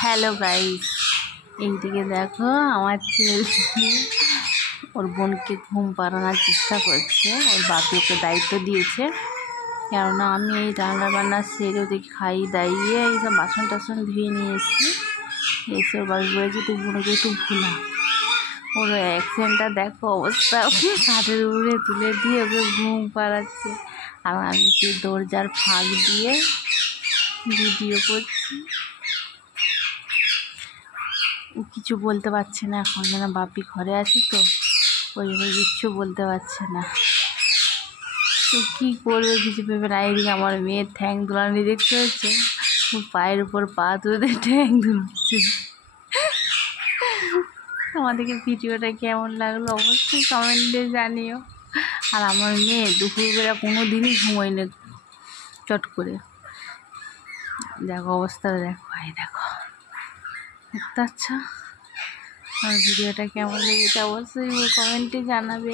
Hello guys, এইদিকে দেখো আমার ছেলে ওর বোনকে ঘুম পাড়ানোর চেষ্টা করছে। ওর বাপি ওকে দায়িত্ব দিয়েছে, কেননা আমি এই রান্না বান্না সেরে ওদেরকে খাইয়ে দাইয়ে এইসব বাসন টাসন ধুয়ে নিয়ে এসেছি। এসে ওর বাপি বলেছে তুই বোনকে একটু ভুলা। ওর অ্যাকশনটা দেখো, অবস্থা কাঠের উপরে তুলে দিয়ে ওকে ঘুম পাড়াচ্ছে, আর আমি সেই দরজার ফাঁক দিয়ে ভিডিও করছি। ও কিছু বলতে পারছে না এখন, যেন বাপি ঘরে আছে তো ওই জন্য কিচ্ছু বলতে পারছে না। তো কী করবে কিছু ভেবে না। এদিকে আমার মেয়ের ঠ্যাং দুলানি দেখতে হচ্ছে, পায়ের উপর পা তুলে ঠ্যাং দুলাচ্ছে। আমাদেরকে ভিডিওটা কেমন লাগলো অবশ্যই কমেন্টে জানিও। আর আমার মেয়ে দুপুরবেলা কোনো দিনই ঘুমোয় না চট করে। দেখো অবস্থা, দেখো ভাই, দেখো দেখতে পাচ্ছ। আমার ভিডিওটা কেমন লেগেছে অবশ্যই কমেন্টে জানাবে।